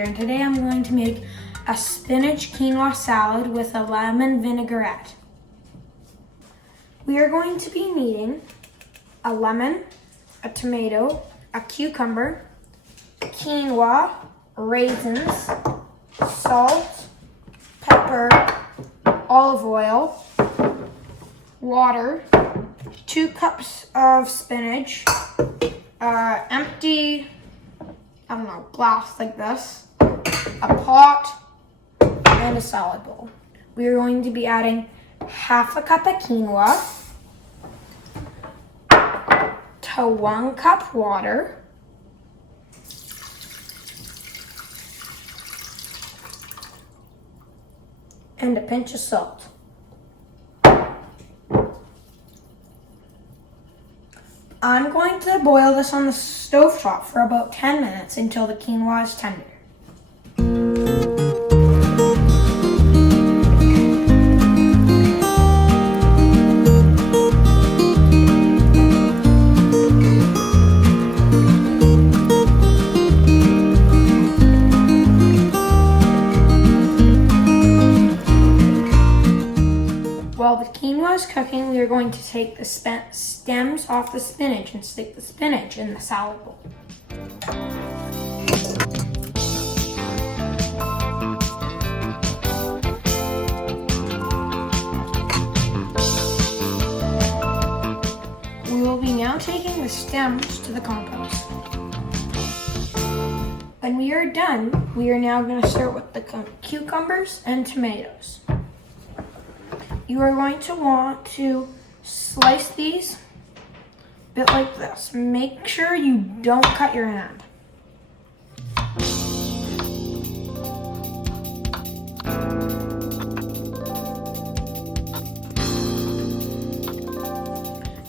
here, and today I'm going to make a spinach quinoa salad with a lemon vinaigrette. We are going to be needing a lemon, a tomato, a cucumber, quinoa, raisins, salt, pepper, olive oil, water, 2 cups of spinach, empty, glass like this, a pot, and a salad bowl. We are going to be adding half a cup of quinoa to 1 cup water, and a pinch of salt. I'm going to boil this on the stovetop for about 10 minutes until the quinoa is tender. While the quinoa is cooking, we are going to take the stems off the spinach and stick the spinach in the salad bowl. We will be now taking the stems to the compost. When we are done, we are now going to start with the cucumbers and tomatoes. You are going to want to slice these a bit like this. Make sure you don't cut your hand.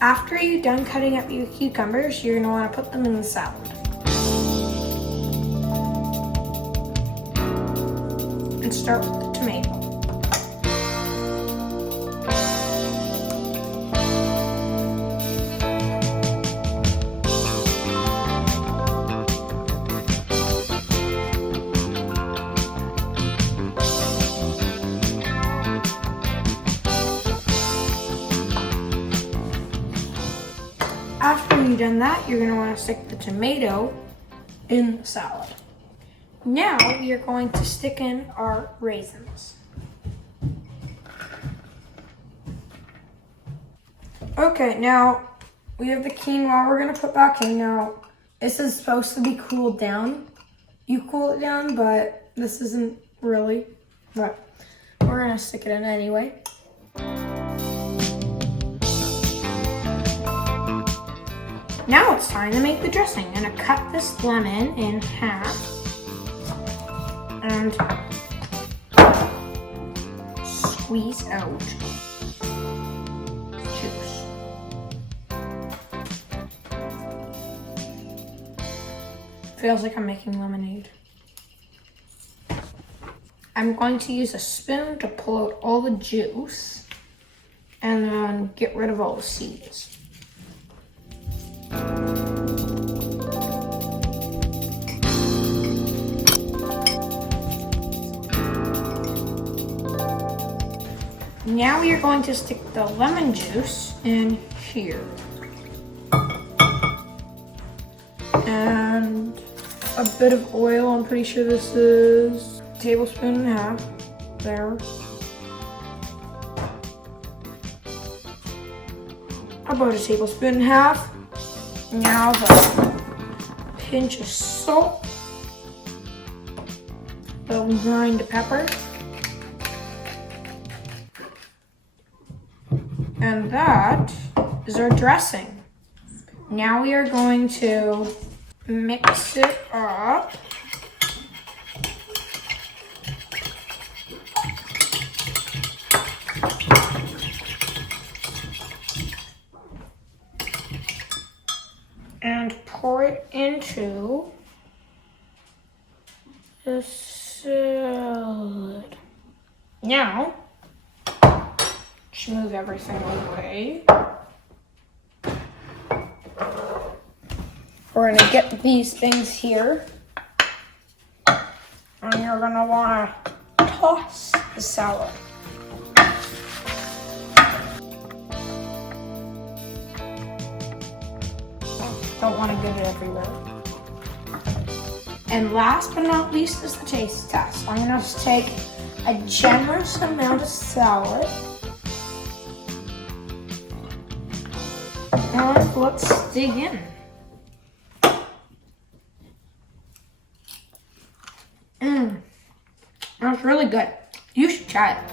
After you're done cutting up your cucumbers, you're going to want to put them in the salad. And start with the tomato. After you've done that, you're going to want to stick the tomato in the salad. Now we are going to stick in our raisins. Okay, now we have the quinoa we're going to put back in. Now, this is supposed to be cooled down. You cool it down, but this isn't really. But we're going to stick it in anyway. Now it's time to make the dressing. I'm going to cut this lemon in half and squeeze out juice. Feels like I'm making lemonade. I'm going to use a spoon to pull out all the juice and then get rid of all the seeds. Now we are going to stick the lemon juice in here. And a bit of oil. I'm pretty sure this is a tablespoon and a half. There. About a tablespoon and a half. Now the pinch of salt. The grind pepper. And that is our dressing. Now we are going to mix it up. And pour it into the salad. Now, just move everything away. We're gonna get these things here then you're gonna wanna toss the salad. Don't want to get it everywhere. And last but not least is the taste test. I'm gonna take a generous amount of salad. And let's dig in. That's really good. You should try it.